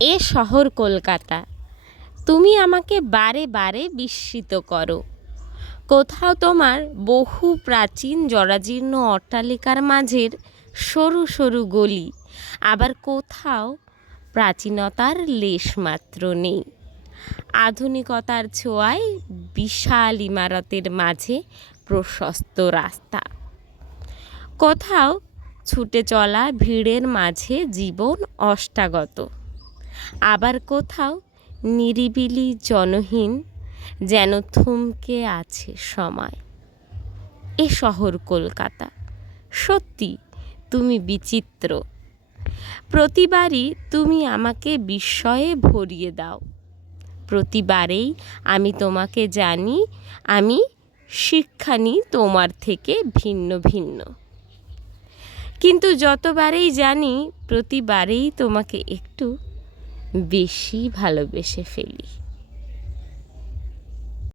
এ শহর কলকাতা, তুমি আমাকে বারে বারে বিস্মিত করো। কোথাও তোমার বহু প্রাচীন জরাজীর্ণ অট্টালিকার মাঝের সরু সরু গলি, আবার কোথাও প্রাচীনতার লেশমাত্র নেই। আধুনিকতার ছোঁয়ায় বিশাল ইমারতের মাঝে প্রশস্ত রাস্তা, কোথাও ছুটে চলা ভিড়ের মাঝে জীবন অষ্টাগত, আবার কোথাও নিরিবিলি জনহীন, যেন থমকে আছে সময়। এ শহর কলকাতা, সত্যি তুমি বিচিত্র। প্রতিবারই তুমি আমাকে বিস্ময়ে ভরিয়ে দাও। প্রতিবারেই আমি তোমাকে জানি, আমি শিক্ষা নিই তোমার থেকে ভিন্ন ভিন্ন। কিন্তু যতবারেই জানি, প্রতিবারেই তোমাকে একটু বেশি ভালোবেসে ফেলি।